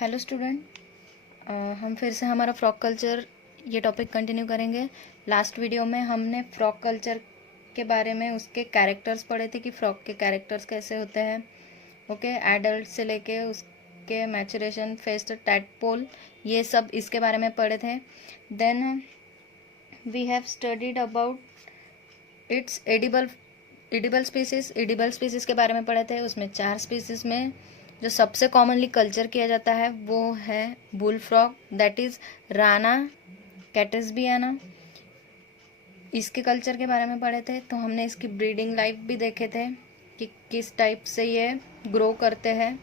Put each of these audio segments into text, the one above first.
Hello student, हम फिर से हमारा फ्रॉक कल्चर ये टॉपिक कंटिन्यू करेंगे। लास्ट वीडियो में हमने फ्रॉक कल्चर के बारे में उसके कैरेक्टर्स पढ़े थे कि फ्रॉक के कैरेक्टर्स कैसे होते हैं। ओके, एडल्ट से लेके उसके मैचुरेशन फेज टैडपोल, ये सब इसके बारे में पढ़े थे। Then we have studied about its edible species के बारे में पढ़े थे। उसमें 4 स्पीसीज में जो सबसे कॉमनली कल्चर किया जाता है वो है bull frog, that is Rana catesbeiana. इसके कल्चर के बारे में पढ़े थे। तो हमने इसकी ब्रीडिंग लाइफ भी देखे थे कि किस टाइप से ये ग्रो करते हैं।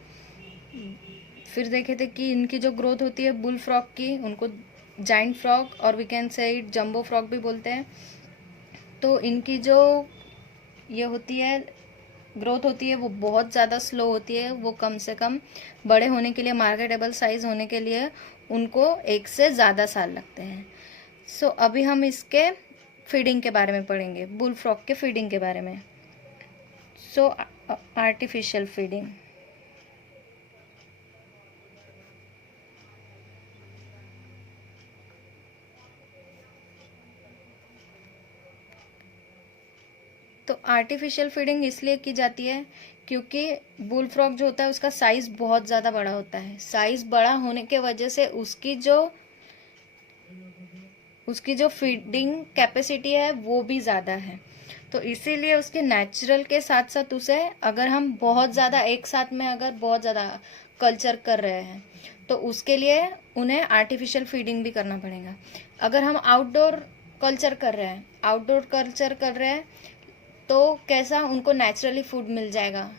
फिर देखे थे कि इनकी जो ग्रोथ होती है बुल फ्रॉग की, उनको जाइंट फ्रॉग और we can say it jumbo frog भी बोलते हैं। तो इनकी जो ये होती है ग्रोथ होती है वो बहुत ज़्यादा स्लो होती है। वो कम से कम बड़े होने के लिए, मार्केटेबल साइज होने के लिए उनको 1 से ज़्यादा साल लगते हैं। सो अभी हम इसके फीडिंग के बारे में पढ़ेंगे, बुल फ्रॉग के फीडिंग के बारे में। सो आर्टिफिशियल फीडिंग। तो आर्टिफिशियल फीडिंग इसलिए की जाती है क्योंकि बुल फ्रॉग जो होता है उसका साइज बहुत ज़्यादा बड़ा होता है। साइज बड़ा होने के वजह से उसकी जो फीडिंग कैपेसिटी है वो भी ज़्यादा है। तो इसीलिए उसके नेचुरल के साथ साथ उसे अगर हम बहुत ज़्यादा एक साथ में अगर बहुत ज़्यादा कल्चर कर रहे हैं तो उसके लिए उन्हें आर्टिफिशियल फीडिंग भी करना पड़ेगा। अगर हम आउटडोर कल्चर कर रहे हैं तो कैसा उनको नेचुरली फूड मिल जाएगा,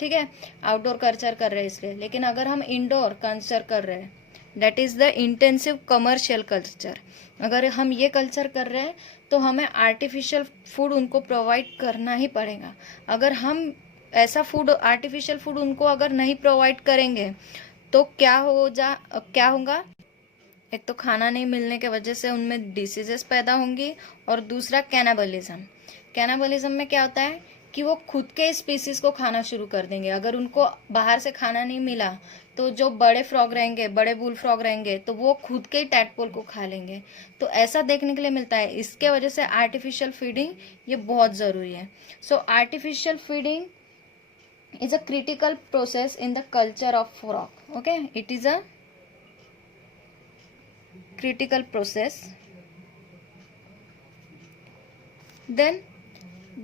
ठीक है, आउटडोर कल्चर कर रहे हैं इसलिए। लेकिन अगर हम इंडोर कल्चर कर रहे हैं, that is the intensive commercial culture, अगर हम ये कल्चर कर रहे हैं तो हमें आर्टिफिशियल फूड उनको प्रोवाइड करना ही पड़ेगा। अगर हम ऐसा फूड, आर्टिफिशियल फूड उनको अगर नहीं प्रोवाइड करेंगे तो क्या होगा, एक तो खाना नहीं मिलने के वजह से उनमें डिसीजेस पैदा होंगी, और दूसरा कैनाबलिज्म में क्या होता है कि वो खुद के स्पीसीज को खाना शुरू कर देंगे। अगर उनको बाहर से खाना नहीं मिला तो जो बड़े फ्रॉग रहेंगे, बड़े बुल फ्रॉग रहेंगे, तो वो खुद के ही टैडपोल को खा लेंगे। तो ऐसा देखने के लिए मिलता है। इसके वजह से आर्टिफिशियल फीडिंग ये बहुत ज़रूरी है। So artificial feeding is a critical process in the culture of frog. Okay, it is a critical process. Then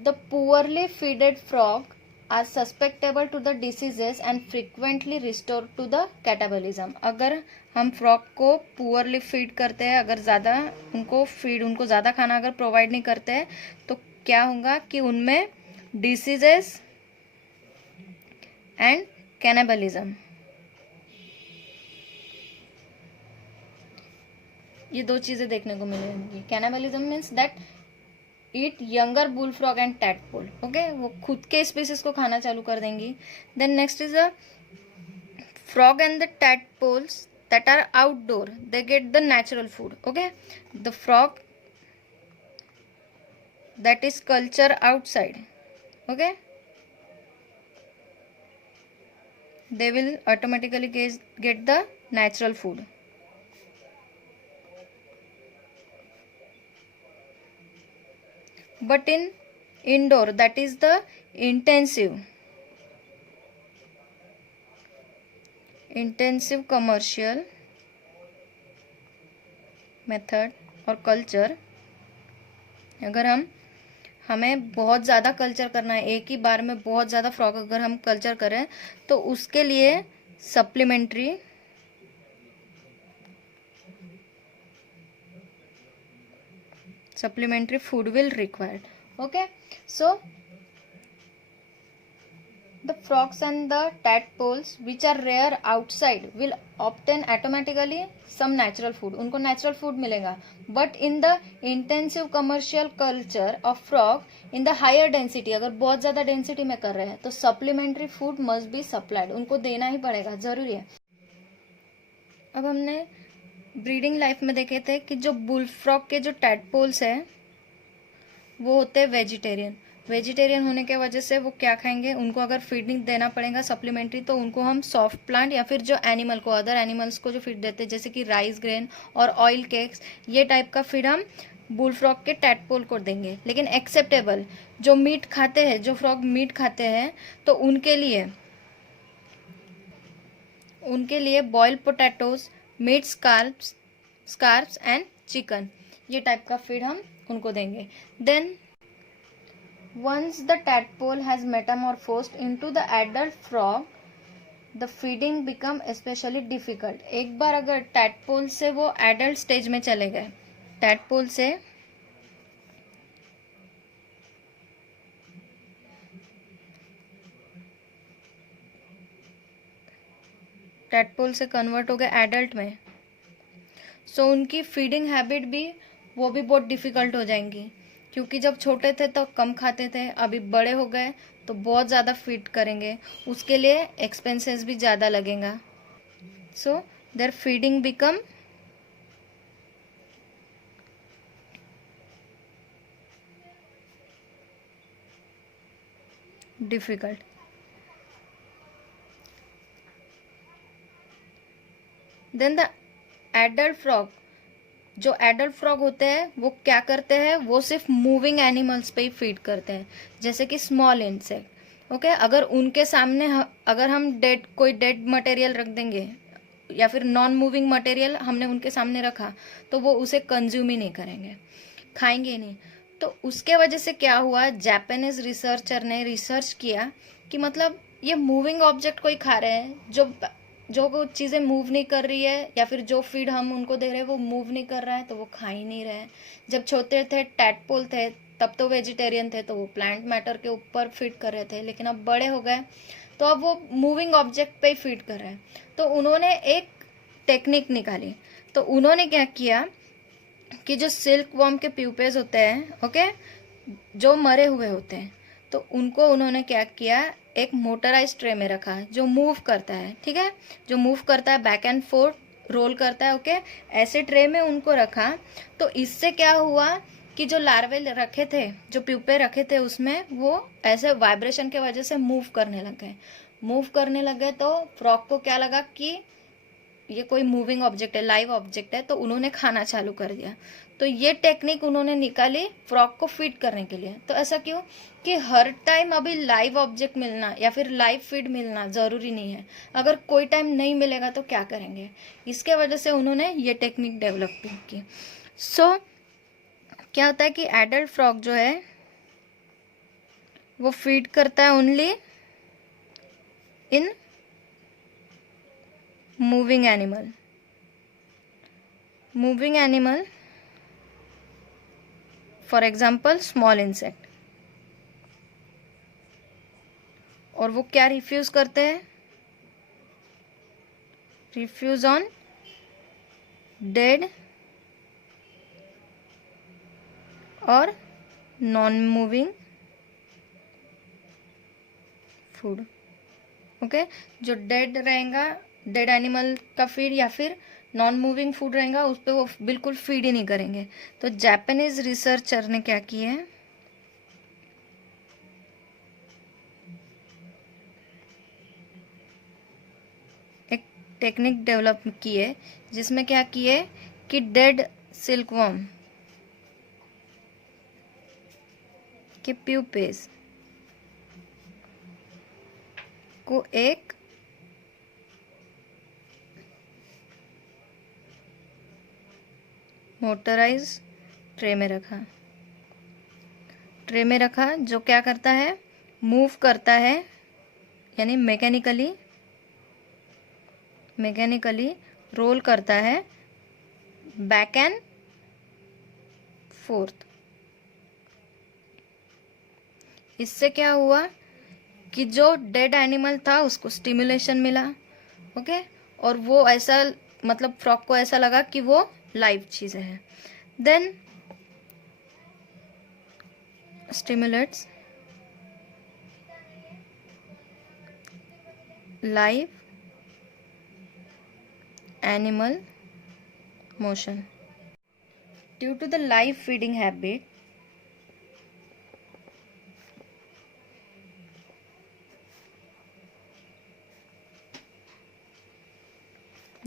the poorly feeded frog are susceptible to the diseases and frequently restored to the catabolism. अगर हम frog को poorly feed करते हैं, अगर ज़्यादा उनको ज़्यादा खाना अगर प्रोवाइड नहीं करते हैं तो क्या होगा कि उनमें डिसीजेस एंड कैनाबलिज्म, ये 2 चीज़ें देखने को मिलेंगी। Cannibalism means that eat younger bull frog and tadpole. Okay, वो खुद के स्पीसीज को खाना चालू कर देंगी। Then next is a frog and the tadpoles that are outdoor, they get the natural food. Okay, the frog that is culture outside, okay, they will automatically get the natural food. But in indoor, that is the intensive commercial method और culture, अगर हमें बहुत ज़्यादा culture करना है, एक ही बार में बहुत ज़्यादा फ्रॉग अगर हम कल्चर करें तो उसके लिए supplementary food will required. Okay, so the frogs and the tadpoles which are rare outside will obtain automatically some natural food, उनको natural food मिलेगा। but in the intensive commercial culture of frog in the higher density, अगर बहुत ज़्यादा density में कर रहे हैं तो supplementary food must be supplied, उनको देना ही पड़ेगा, ज़रूरी है। अब हमने ब्रीडिंग लाइफ में देखे थे कि जो बुल फ्रॉग के जो टैडपोल्स है वो होते हैं वेजिटेरियन। वेजिटेरियन होने के वजह से वो क्या खाएंगे, उनको अगर फीडिंग देना पड़ेगा सप्लीमेंट्री, तो उनको हम सॉफ्ट प्लांट या फिर जो एनिमल को, अदर एनिमल्स को जो फीड देते हैं जैसे कि राइस ग्रेन और ऑयल केक्स, ये टाइप का फीड हम बुल फ्रॉग के टैडपोल को देंगे। लेकिन एक्सेप्टेबल जो मीट खाते हैं, जो फ्रॉग मीट खाते हैं, तो उनके लिए boiled potatoes, meat scarps and chicken, ये टाइप का फीड हम उनको देंगे। Then once the tadpole has metamorphosed into the adult frog, the feeding become especially difficult। एक बार अगर टैडपोल से वो एडल्ट स्टेज में चले गए, टैडपोल से कन्वर्ट हो गए एडल्ट में, सो उनकी फीडिंग हैबिट भी वो भी बहुत डिफ़िकल्ट हो जाएंगी, क्योंकि जब छोटे थे तो कम खाते थे, अभी बड़े हो गए तो बहुत ज़्यादा फीड करेंगे, उसके लिए एक्सपेंसेस भी ज़्यादा लगेगा। So their feeding become difficult. Then the adult frog, जो एडल्ट फ्रॉग होते हैं वो क्या करते हैं, वो सिर्फ मूविंग एनिमल्स पे ही फीड करते हैं, जैसे कि स्मॉल इंसेक्ट। ओके, अगर उनके सामने अगर हम कोई डेड मटेरियल रख देंगे या फिर नॉन मूविंग मटेरियल हमने उनके सामने रखा, तो वो उसे कंज्यूम ही नहीं करेंगे, खाएंगे ही नहीं। तो उसके वजह से क्या हुआ, जापानीज रिसर्चर ने रिसर्च किया कि मतलब ये मूविंग ऑब्जेक्ट कोई खा रहे हैं, जो चीज़ें मूव नहीं कर रही है या फिर जो फीड हम उनको दे रहे हैं वो मूव नहीं कर रहा है, तो वो खा ही नहीं रहे हैं। जब छोटे थे, टैडपोल थे, तब तो वेजिटेरियन थे, तो वो प्लांट मैटर के ऊपर फीड कर रहे थे, लेकिन अब बड़े हो गए तो अब वो मूविंग ऑब्जेक्ट पे ही फीड कर रहे हैं। तो उन्होंने एक टेक्निक निकाली। तो उन्होंने क्या किया कि जो सिल्क वॉर्म के प्यूपेज होते हैं, ओके, जो मरे हुए होते हैं, तो उनको उन्होंने क्या किया, एक मोटराइज ट्रे में रखा जो मूव करता है, ठीक है, जो मूव करता है, बैक एंड फोर्थ रोल करता है, ओके, ऐसे ट्रे में उनको रखा। तो इससे क्या हुआ कि जो लार्वे रखे थे, जो प्यूपे रखे थे उसमें, वो ऐसे वाइब्रेशन के वजह से मूव करने लग गए। तो फ्रॉग को क्या लगा कि ये कोई मूविंग ऑब्जेक्ट है, लाइव ऑब्जेक्ट है, तो उन्होंने खाना चालू कर दिया। तो ये टेक्निक उन्होंने निकाली फ्रॉग को फीड करने के लिए। तो ऐसा क्यों कि हर टाइम अभी लाइव ऑब्जेक्ट मिलना या फिर लाइव फीड मिलना ज़रूरी नहीं है, अगर कोई टाइम नहीं मिलेगा तो क्या करेंगे, इसके वजह से उन्होंने ये टेक्निक डेवलप की। सो क्या होता है कि एडल्ट फ्रॉग जो है वो फीड करता है only in moving animal, for example small insect. और वो क्या रिफ्यूज करते हैं, रिफ्यूज ऑन डेड और नॉन मूविंग फूड। ओके, जो डेड रहेगा, डेड एनिमल का फीड या फिर नॉन मूविंग फूड रहेगा, उस पर वो बिल्कुल फीड ही नहीं करेंगे। तो जापानीज रिसर्चर ने क्या किया है, एक टेक्निक डेवलप की है जिसमें क्या किए कि डेड सिल्कवर्म के प्यूपेज को एक मोटराइज ट्रे में रखा जो क्या करता है, मूव करता है, यानी मैकेनिकली रोल करता है बैक एंड फोर्थ। इससे क्या हुआ कि जो डेड एनिमल था उसको स्टिमुलेशन मिला, ओके, और वो ऐसा मतलब फ्रॉग को ऐसा लगा कि वो लाइव चीज़ें हैं। Then stimulates live animal motion. Due to the live feeding habit,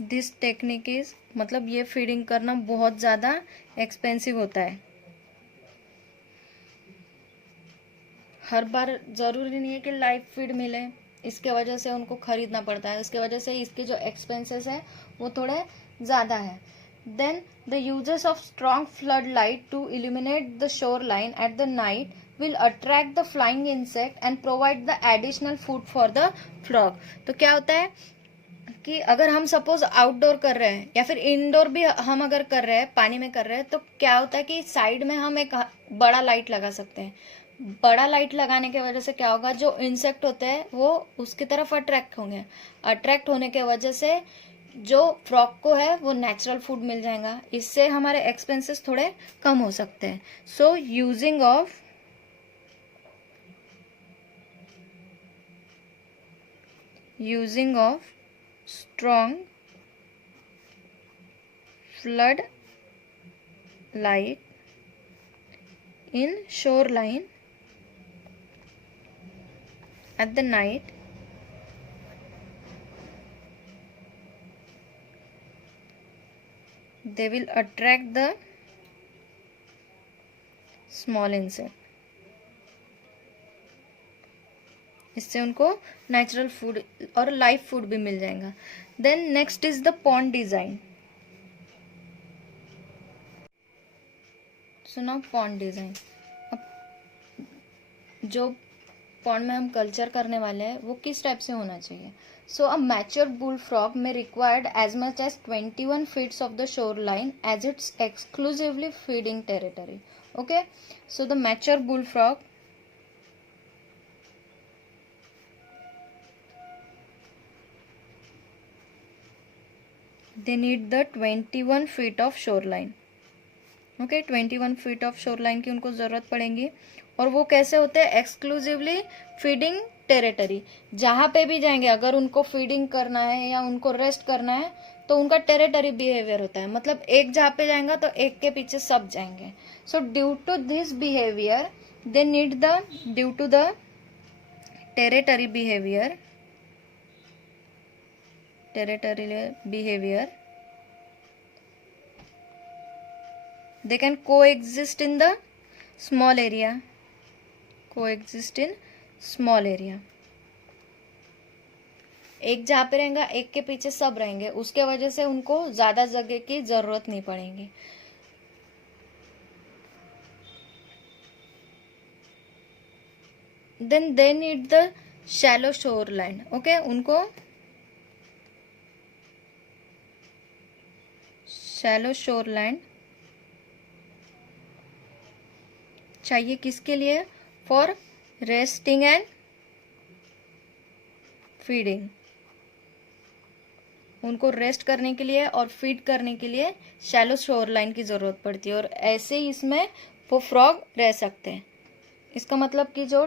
this technique is, मतलब ये फीडिंग करना बहुत ज़्यादा एक्सपेंसिव होता है। हर बार ज़रूरी नहीं है कि लाइव फीड मिले, इसके वजह से उनको खरीदना पड़ता है, इसके वजह से इसके जो एक्सपेंसेस है वो थोड़े ज़्यादा है। Then the uses of strong flood light to illuminate the shore line at the night will attract the flying insect and provide the additional food for the frog। तो क्या होता है कि अगर हम सपोज आउटडोर कर रहे हैं या फिर इंडोर भी हम अगर कर रहे हैं, पानी में कर रहे हैं, तो क्या होता है कि साइड में हम एक बड़ा लाइट लगा सकते हैं। बड़ा लाइट लगाने की वजह से क्या होगा, जो इंसेक्ट होते हैं वो उसकी तरफ अट्रैक्ट होंगे। अट्रैक्ट होने के वजह से जो फ्रॉग को है वो नेचुरल फूड मिल जाएगा, इससे हमारे एक्सपेंसेस थोड़े कम हो सकते हैं। So using of strong flood light in shoreline at the night they will attract the small insect। इससे उनको नेचुरल फूड और लाइव फूड भी मिल जाएगा। Then next is the pond design. सुना पॉन्ड डिजाइन, अब जो पॉन्ड में हम कल्चर करने वाले हैं वो किस टाइप से होना चाहिए। So a mature bull frog में required as much as 21 feets of the shore line as its exclusively feeding territory. Okay, so the mature bull frog they need the 21 feet of shoreline। Okay, 21 feet of shoreline की उनको ज़रूरत पड़ेगी। और वो कैसे होते हैं, एक्सक्लूसिवली फीडिंग टेरिटरी। जहाँ पे भी जाएंगे अगर उनको फीडिंग करना है या उनको रेस्ट करना है तो उनका टेरिटरी बिहेवियर होता है, मतलब एक जहाँ पे जाएगा तो एक के पीछे सब जाएंगे। So due to this behaviour they need the, due to the territory behaviour they can coexist in the small area, coexist in small area। एक जहाँ पे रहेगा एक के पीछे सब रहेंगे, उसके वजह से उनको ज्यादा जगह की जरूरत नहीं पड़ेगी। Then they need the shallow shore line. Okay, उनको शैलो शोर लाइन चाहिए, किसके लिए, फॉर रेस्टिंग एंड फीडिंग। उनको रेस्ट करने के लिए और फीड करने के लिए शैलो शोर लाइन की जरूरत पड़ती है, और ऐसे ही इसमें वो फ्रॉग रह सकते हैं। इसका मतलब कि जो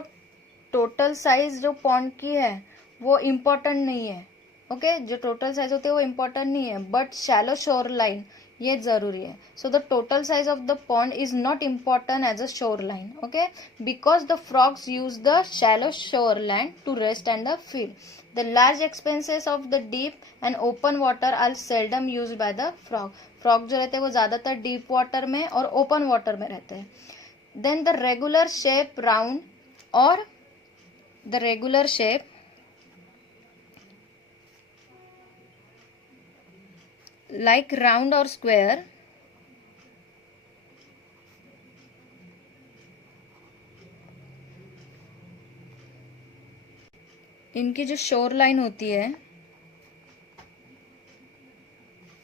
टोटल साइज जो पॉन्ड की है वो इम्पोर्टेंट नहीं है। ओके, जो टोटल साइज होती है वो इम्पोर्टेंट नहीं है, बट शैलो शोर लाइन ये जरूरी है। So the total size of the pond is not important as a shore line. Okay, because the frogs use the shallow shore line to rest and the feed. The large expenses of the deep and open water are seldom use by the frog. Frog जो रहते हैं वो ज्यादातर deep water में और open water में रहते हैं। Then the regular shape round और the regular shape like round or square इनकी जो शोर लाइन होती है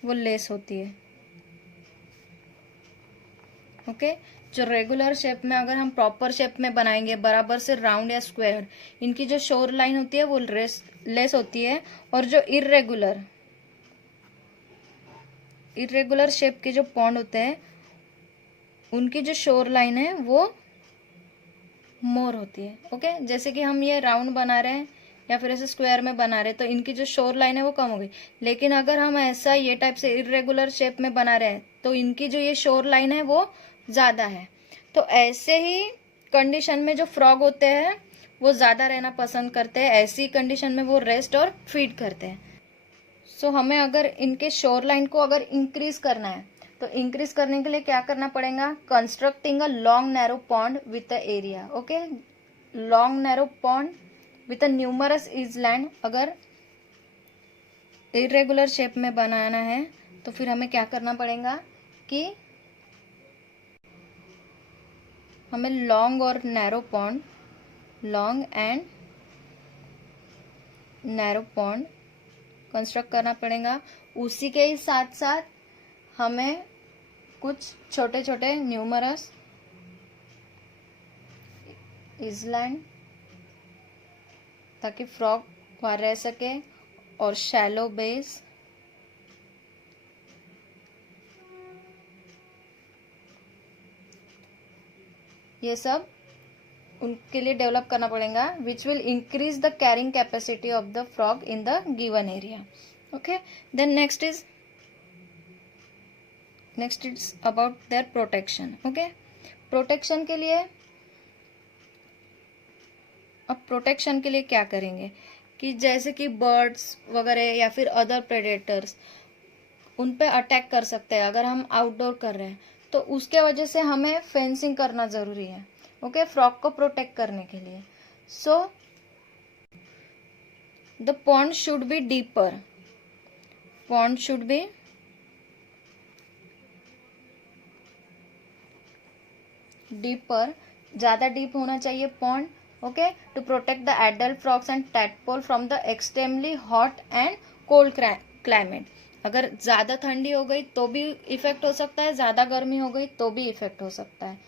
वो लेस होती है। ओके, जो रेगुलर शेप में अगर हम प्रॉपर शेप में बनाएंगे बराबर से राउंड या स्क्वायर, इनकी जो शोर लाइन होती है वो लेस होती है। और जो इरेगुलर शेप के जो पॉन्ड होते हैं उनकी जो शोर लाइन है वो मोर होती है। ओके, जैसे कि हम ये राउंड बना रहे हैं या फिर ऐसे स्क्वायर में बना रहे हैं तो इनकी जो शोर लाइन है वो कम हो गई। लेकिन अगर हम ऐसा ये टाइप से इरेगुलर शेप में बना रहे हैं तो इनकी जो ये शोर लाइन है वो ज़्यादा है। तो ऐसे ही कंडीशन में जो फ्रॉग होते हैं वो ज़्यादा रहना पसंद करते हैं, ऐसी कंडीशन में वो रेस्ट और फीड करते हैं। सो हमें अगर इनके शोर लाइन को अगर इंक्रीज करना है तो इंक्रीज करने के लिए क्या करना पड़ेगा, constructing a long narrow pond with a area. Okay, long narrow pond with a numerous island. अगर इरेगुलर शेप में बनाना है तो फिर हमें क्या करना पड़ेगा कि हमें लॉन्ग और narrow pond, long and narrow pond construct करना पड़ेगा. उसी के ही साथ साथ हमें कुछ छोटे छोटे न्यूमरस इजलैंड, ताकि फ्रॉग वहाँ रह सके, और शैलो बेस, ये सब उनके लिए डेवलप करना पड़ेगा, which will increase the carrying capacity of the frog in the given area. Okay, then next is about their protection. Okay, protection के लिए, अब प्रोटेक्शन के लिए क्या करेंगे कि जैसे कि बर्ड्स वगैरह या फिर अदर प्रेडेटर्स उन पे अटैक कर सकते हैं अगर हम आउटडोर कर रहे हैं, तो उसके वजह से हमें फेंसिंग करना ज़रूरी है. ओके, फ्रॉग को प्रोटेक्ट करने के लिए. So the pond should be deeper. Pond should be deeper, ज़्यादा डीप होना चाहिए pond. Okay, to protect the adult frogs and tadpole from the extremely hot and cold climate. अगर ज़्यादा ठंडी हो गई तो भी इफेक्ट हो सकता है, ज़्यादा गर्मी हो गई तो भी इफेक्ट हो सकता है.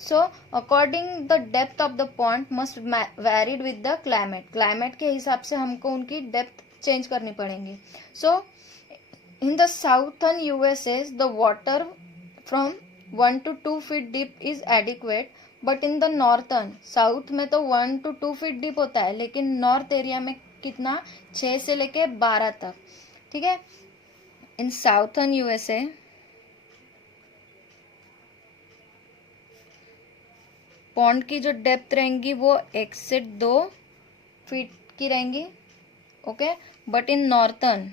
So according the depth of the pond must varied with the climate. Climate के हिसाब से हमको उनकी डेप्थ चेंज करनी पड़ेंगी. So in the southern USA the water from 1 to 2 feet deep is adequate, but in the northern, south में तो 1 to 2 feet deep होता है, लेकिन नॉर्थ एरिया में कितना, 6 से लेके 12 तक. ठीक है, इन साउथर्न यूएसए पॉन्ड की जो डेप्थ रहेंगी वो 1 से 2 फीट की रहेंगी. ओके, बट इन नॉर्थर्न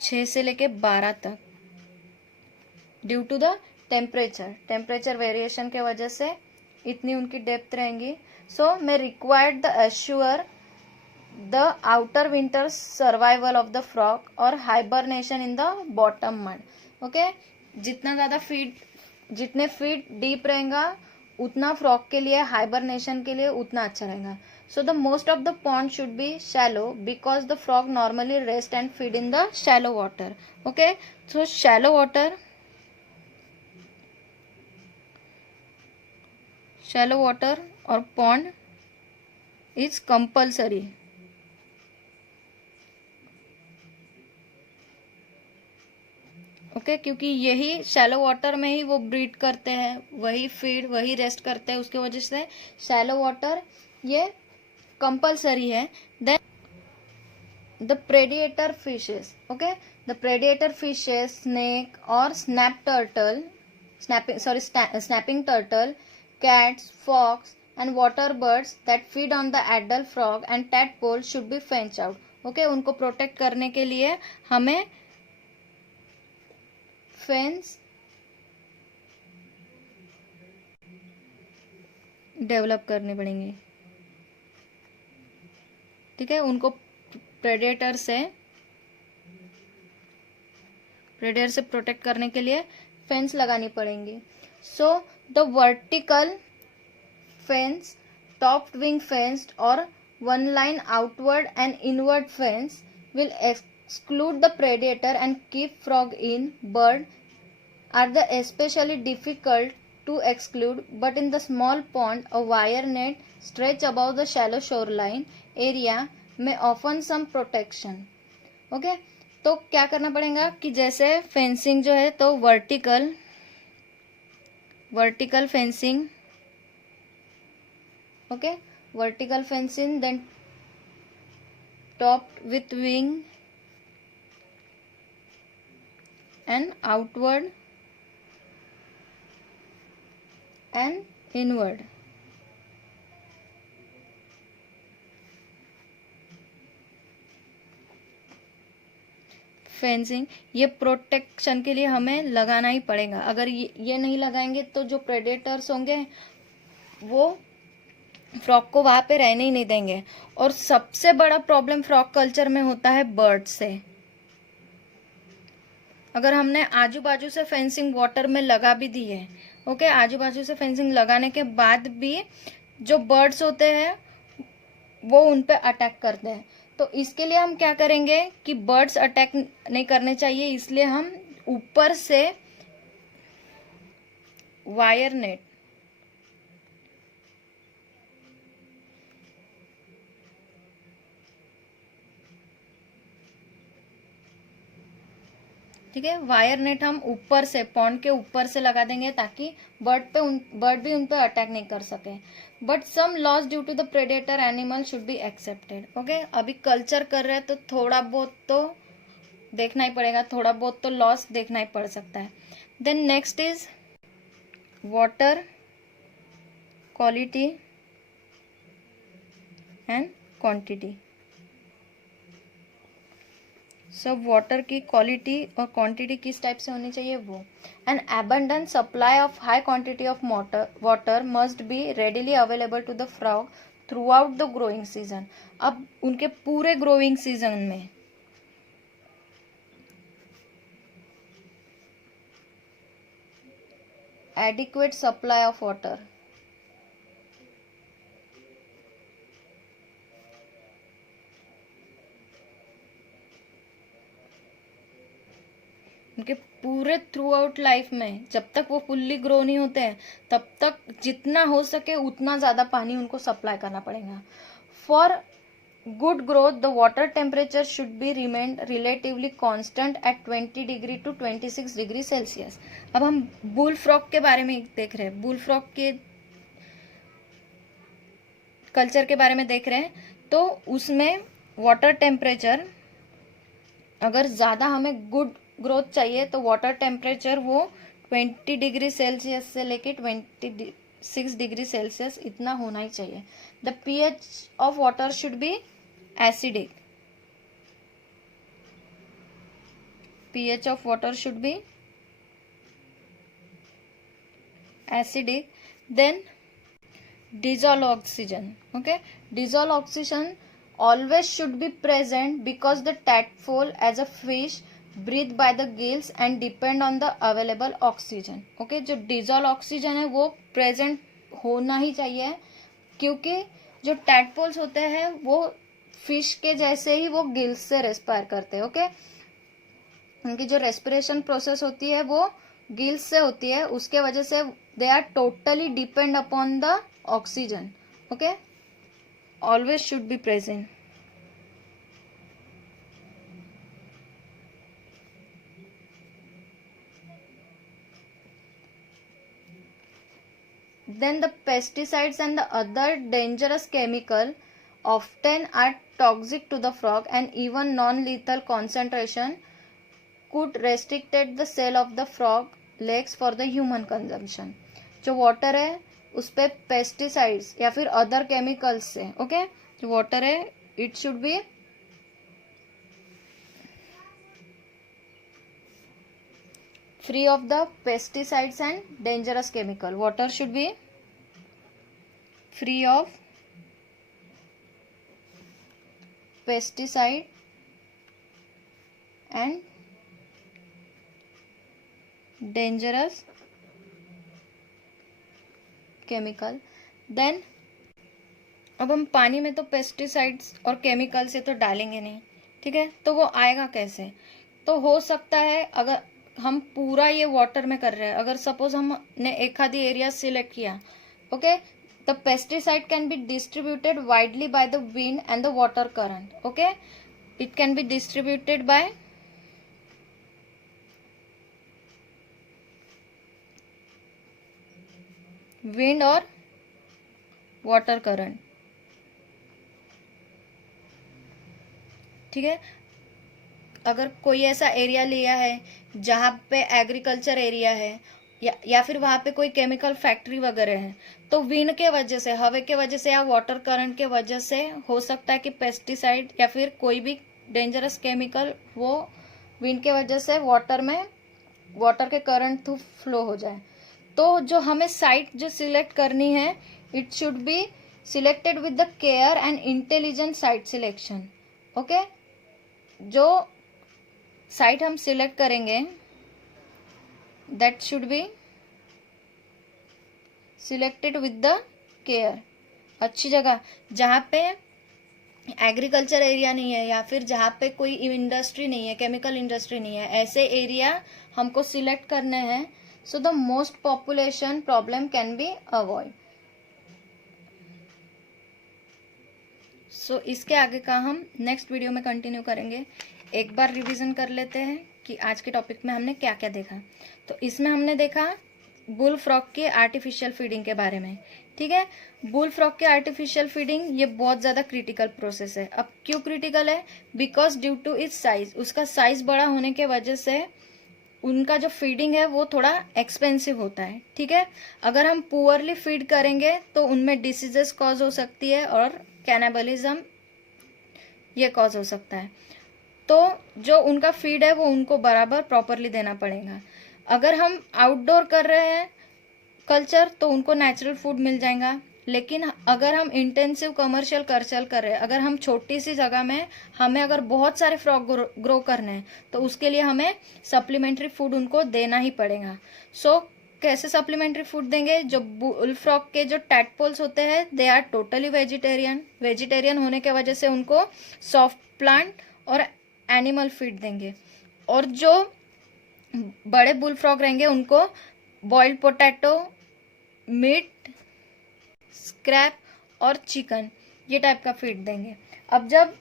6 से लेके 12 तक, due to the temperature variation के वजह से इतनी उनकी डेप्थ रहेंगी. So may required the assure the outer winter survival of the frog और hibernation in the bottom mud. Okay, जितने फीट डीप रहेगा उतना फ्रॉग के लिए, हाइबरनेशन के लिए उतना अच्छा रहेगा. सो the most of the pond should B shallow because the frog normally rest and feed in the shallow water. Okay, so shallow water और पॉन्ड इज कंपल्सरी. ओके, क्योंकि यही शैलो वाटर में ही वो ब्रीड करते हैं, वही फीड, वही rest करते हैं, उसके वजह से शैलो वाटर ये कंपल्सरी है. Then the predator fishes. Okay, the predator fishes, snake और snapping turtle, cats, fox and water birds that feed on the adult frog and tadpole should be fenced out. Okay, उनको protect करने के लिए हमें fence develop करनी पड़ेंगी. ठीक है, उनको प्रेडेटर से प्रोटेक्ट करने के लिए फेंस लगानी पड़ेंगी. So the vertical fence, topped wing fenced or one line outward and inward fence will exclude the predator and keep frog in. Bird are the especially difficult to exclude, but in the small pond a wire net stretch above the shallow shoreline area may offer some protection. Okay, तो क्या करना पड़ेगा कि जैसे fencing जो है तो vertical fencing. Okay, vertical fencing, then topped with wing and outward and inward. Fencing, ये प्रोटेक्शन के लिए हमें लगाना ही पड़ेगा। अगर ये नहीं लगाएंगे तो जो प्रेडेटर्स होंगे वो फ्रॉग को वहाँ पे रहने ही नहीं देंगे। और सबसे बड़ा प्रॉब्लम फ्रॉग कल्चर में होता है बर्ड से। अगर हमने आजू बाजू से फेंसिंग वाटर में लगा भी दी है, ओके, आजू बाजू से फेंसिंग लगाने के बाद भी जो बर्ड्स होते हैं वो उन पे अटैक करते हैं। तो इसके लिए हम क्या करेंगे कि बर्ड्स अटैक नहीं करने चाहिए, इसलिए हम ऊपर से वायर नेट, ठीक है, वायर नेट हम ऊपर से पॉन्ड के ऊपर से लगा देंगे ताकि बर्ड भी उन पे अटैक नहीं कर सके। But some loss due to the predator animal should be accepted. Okay, अभी कल्चर कर रहे हैं तो थोड़ा बहुत तो देखना ही पड़ेगा, थोड़ा बहुत तो लॉस देखना ही पड़ सकता है। Then next is water quality and quantity. सब वाटर की क्वालिटी और क्वांटिटी किस टाइप से होनी चाहिए वो। An abundant supply of high quantity of water must be readily available to the frog throughout the growing season. अब उनके पूरे ग्रोइंग सीजन में एडिक्वेट सप्लाई ऑफ वाटर, उनके पूरे थ्रू आउट लाइफ में जब तक वो फुल्ली ग्रो नहीं होते हैं तब तक जितना हो सके उतना ज़्यादा पानी उनको सप्लाई करना पड़ेगा। For good growth the water temperature should be remain relatively constant at 20 degree to 26 degree Celsius. अब हम बुल फ्रॉग के बारे में देख रहे हैं, बुल फ्रॉग के कल्चर के बारे में देख रहे हैं। तो उसमें वाटर टेम्परेचर अगर ज़्यादा हमें गुड ग्रोथ चाहिए तो वाटर टेम्परेचर वो 20 डिग्री सेल्सियस से लेके 26 डिग्री सेल्सियस इतना होना ही चाहिए। The pH of water should be acidic, pH of water should be acidic. Then dissolve oxygen, okay, dissolve oxygen always should be present because the tadpole as a fish breathe by the gills and depend on the available oxygen। okay, जो dissolve oxygen है वो present होना ही चाहिए क्योंकि जो tadpoles होते हैं वो फिश के जैसे ही वो गिल्स से रेस्पायर करते हैं। ओके, उनकी जो रेस्पिरेशन प्रोसेस होती है वो गिल्स से होती है, उसके वजह से they are totally depend upon the oxygen. Okay, always should be present. Then the pesticides and the other dangerous chemical often are toxic to the frog and even non-lethal concentration could restrict the sale of the frog legs for the human consumption। जो water है उस पे pesticides या फिर other chemicals से, okay, जो water है it should be free of the pesticides and dangerous chemical। water should be free of pesticide and dangerous chemical। then अब हम पानी में तो पेस्टिसाइड्स और केमिकल से तो डालेंगे नहीं, ठीक है, तो वो आएगा कैसे। तो हो सकता है अगर हम पूरा ये वाटर में कर रहे हैं, अगर सपोज हमने एक आधी एरिया सिलेक्ट किया, okay, the pesticide can be distributed widely by the wind and the water current. Okay, it can be distributed by wind और वाटर करंट, ठीक है। अगर कोई ऐसा एरिया लिया है जहाँ पे एग्रीकल्चर एरिया है या फिर वहाँ पे कोई केमिकल फैक्ट्री वगैरह है, तो विंड के वजह से, हवा के वजह से या वाटर करंट के वजह से हो सकता है कि पेस्टिसाइड या फिर कोई भी डेंजरस केमिकल वो विंड के वजह से वाटर के करंट थ्रू फ्लो हो जाए। तो जो हमें साइट जो सिलेक्ट करनी है, it should be selected with the care and intelligent site selection. Okay, जो साइट हम सिलेक्ट करेंगे that should be selected with the care. अच्छी जगह जहाँ पे एग्रीकल्चर एरिया नहीं है या फिर जहाँ पे कोई इंडस्ट्री नहीं है, केमिकल इंडस्ट्री नहीं है, ऐसे एरिया हमको सिलेक्ट करने हैं, so the most population problem can be avoid. सो इसके आगे का हम नेक्स्ट वीडियो में कंटिन्यू करेंगे। एक बार रिवीजन कर लेते हैं कि आज के टॉपिक में हमने क्या क्या देखा। तो इसमें हमने देखा बुल फ्रॉग के आर्टिफिशियल फीडिंग के बारे में। ठीक है, बुल फ्रॉग के आर्टिफिशियल फीडिंग ये बहुत ज़्यादा क्रिटिकल प्रोसेस है। अब क्यों क्रिटिकल है? Because due to its size, उसका साइज बड़ा होने के वजह से उनका जो फीडिंग है वो थोड़ा एक्सपेंसिव होता है। ठीक है, अगर हम पुअरली फीड करेंगे तो उनमें डिसीजेस कॉज हो सकती है और कैनाबलिज्म ये कॉज हो सकता है। तो जो उनका फीड है वो उनको बराबर प्रॉपरली देना पड़ेगा। अगर हम आउटडोर कर रहे हैं कल्चर तो उनको नेचुरल फूड मिल जाएगा, लेकिन अगर हम इंटेंसिव कमर्शियल कल्चर कर रहे हैं, अगर हम छोटी सी जगह में हमें अगर बहुत सारे फ्रॉग ग्रो करने हैं तो उसके लिए हमें सप्लीमेंट्री फूड उनको देना ही पड़ेगा। सो कैसे सप्लीमेंट्री फूड देंगे? जो बुल फ्रॉग के जो टैडपोल्स होते हैं दे आर टोटली वेजिटेरियन होने के वजह से उनको सॉफ्ट प्लांट और एनिमल फीड देंगे। और जो बड़े बुल फ्रॉग रहेंगे उनको बॉइल्ड पोटैटो, मीट, स्क्रैप और चिकन ये टाइप का फीड देंगे। अब जब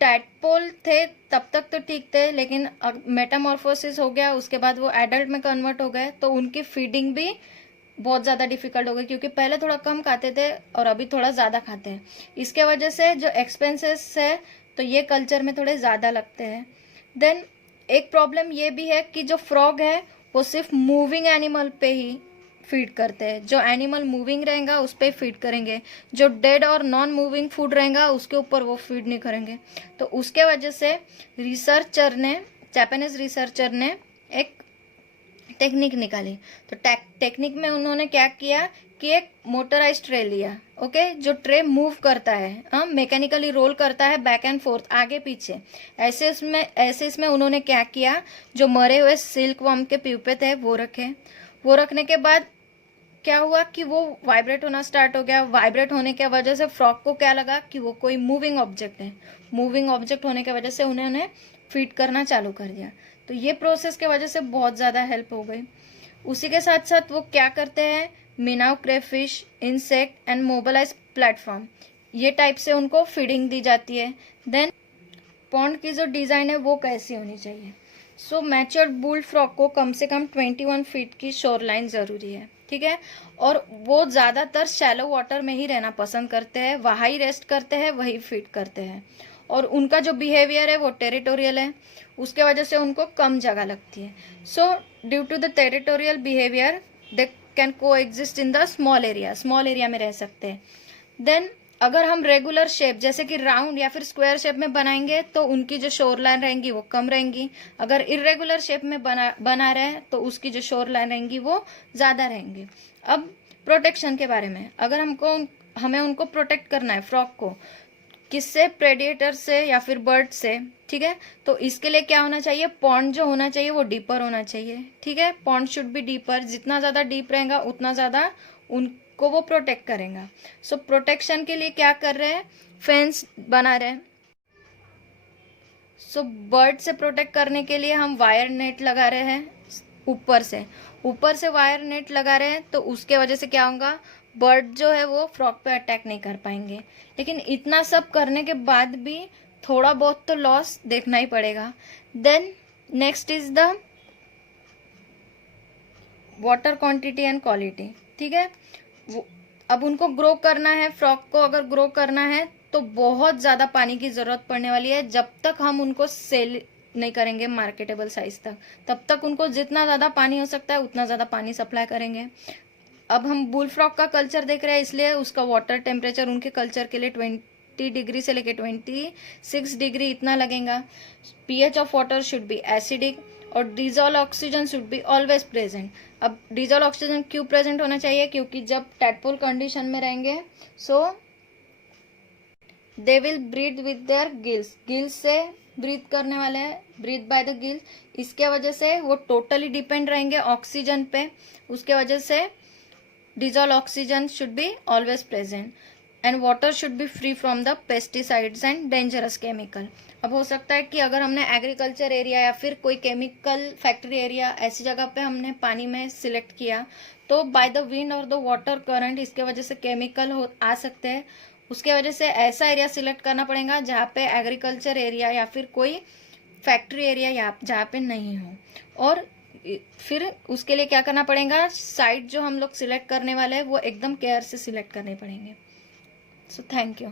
टैडपोल थे तब तक तो ठीक थे, लेकिन मेटामॉर्फोसिस हो गया, उसके बाद वो एडल्ट में कन्वर्ट हो गए तो उनकी फीडिंग भी बहुत ज़्यादा डिफिकल्ट हो गई, क्योंकि पहले थोड़ा कम खाते थे और अभी थोड़ा ज़्यादा खाते हैं। इसके वजह से जो एक्सपेंसेस है तो ये कल्चर में थोड़े ज़्यादा लगते हैं। देन एक प्रॉब्लम ये भी है कि जो फ्रॉग है वो सिर्फ मूविंग एनिमल पे ही फीड करते हैं। जो एनिमल मूविंग रहेगा उस पर फीड करेंगे, जो डेड और नॉन मूविंग फूड रहेगा उसके ऊपर वो फीड नहीं करेंगे। तो उसके वजह से जापानीज रिसर्चर ने एक टेक्निक निकाली। तो टेक्निक में उन्होंने क्या किया कि एक मोटराइज्ड ट्रे लिया। ओके, जो ट्रे मूव करता है, मैकेनिकली रोल करता है बैक एंड फोर्थ, आगे पीछे। ऐसे इसमें उन्होंने क्या किया, जो मरे हुए सिल्क वर्म के प्यूपे थे वो रखे। वो रखने के बाद क्या हुआ कि वो वाइब्रेट होना स्टार्ट हो गया। वाइब्रेट होने की वजह से फ्रॉग को क्या लगा कि वो कोई मूविंग ऑब्जेक्ट है। मूविंग ऑब्जेक्ट होने की वजह से उन्होंने फीड करना चालू कर दिया। तो ये प्रोसेस के वजह से बहुत ज़्यादा हेल्प हो गई। उसी के साथ साथ वो क्या करते हैं, मिनाव क्रेफिश, इंसेक्ट एंड मोबाइलाइज प्लेटफॉर्म ये टाइप से उनको फीडिंग दी जाती है। देन पॉन्ड की जो डिज़ाइन है वो कैसी होनी चाहिए? सो मैच्योर्ड बुल फ्रॉग को कम से कम 21 फीट की शोर लाइन ज़रूरी है। ठीक है, और वो ज़्यादातर शैलो वाटर में ही रहना पसंद करते हैं, वहाँ ही रेस्ट करते हैं, वही फीड करते हैं। और उनका जो बिहेवियर है वो टेरिटोरियल है, उसके वजह से उनको कम जगह लगती है। So due to the territorial behaviour they can coexist in the small area में रह सकते हैं। देन अगर हम रेगुलर शेप जैसे कि राउंड या फिर स्क्वायर शेप में बनाएंगे तो उनकी जो शोर लाइन रहेंगी वो कम रहेंगी। अगर इरेगुलर शेप में बना रहे हैं तो उसकी जो शोर लाइन रहेंगी वो ज़्यादा रहेंगी। अब प्रोटेक्शन के बारे में, अगर हमें उनको प्रोटेक्ट करना है फ्रॉग को, किससे? प्रेडिएटर से या फिर बर्ड से। ठीक है, तो इसके लिए क्या होना चाहिए, पॉन्ड जो होना चाहिए वो डीपर होना चाहिए। ठीक है, पॉन्ड शुड बी डीपर, जितना ज़्यादा डीप रहेगा उतना ज़्यादा उनको वो प्रोटेक्ट करेगा। सो प्रोटेक्शन के लिए क्या कर रहे हैं, फेंस बना रहे हैं। सो बर्ड से प्रोटेक्ट करने के लिए हम वायर नेट लगा रहे हैं, ऊपर से वायर नेट लगा रहे हैं। तो उसके वजह से क्या होगा, बर्ड जो है वो फ्रॉग पे अटैक नहीं कर पाएंगे। लेकिन इतना सब करने के बाद भी थोड़ा बहुत तो लॉस देखना ही पड़ेगा। Then next is the water quantity and quality. ठीक है, अब उनको ग्रो करना है, फ्रॉग को अगर ग्रो करना है तो बहुत ज़्यादा पानी की ज़रूरत पड़ने वाली है। जब तक हम उनको सेल नहीं करेंगे मार्केटेबल साइज तक, तब तक उनको जितना ज़्यादा पानी हो सकता है उतना ज़्यादा पानी सप्लाई करेंगे। अब हम बुल फ्रॉग का कल्चर देख रहे हैं, इसलिए उसका वाटर टेम्परेचर उनके कल्चर के लिए 20 डिग्री से लेके 26 डिग्री इतना लगेगा। pH of water should be acidic और dissolve oxygen should be always present. अब डिजॉल्व ऑक्सीजन क्यों प्रेजेंट होना चाहिए? क्योंकि जब टैडपोल कंडीशन में रहेंगे so they will breathe with their gills, gills से ब्रीथ करने वाले हैं, ब्रीथ बाय द गिल्स। इसके वजह से वो टोटली डिपेंड रहेंगे ऑक्सीजन पे, उसके वजह से dissolve oxygen should be always present and water should B free from the pesticides and dangerous chemical. अब हो सकता है कि अगर हमने एग्रीकल्चर एरिया या फिर कोई केमिकल फैक्ट्री एरिया ऐसी जगह पे हमने पानी में सिलेक्ट किया तो बाय द विंड और द वाटर करंट इसके वजह से केमिकल आ सकते हैं। उसके वजह से ऐसा एरिया सिलेक्ट करना पड़ेगा जहाँ पे एग्रीकल्चर एरिया या फिर कोई फैक्ट्री एरिया जहाँ पे नहीं हो। और फिर उसके लिए क्या करना पड़ेगा, साइट जो हम लोग सिलेक्ट करने वाले हैं वो एकदम केयर से सिलेक्ट करने पड़ेंगे। So thank you.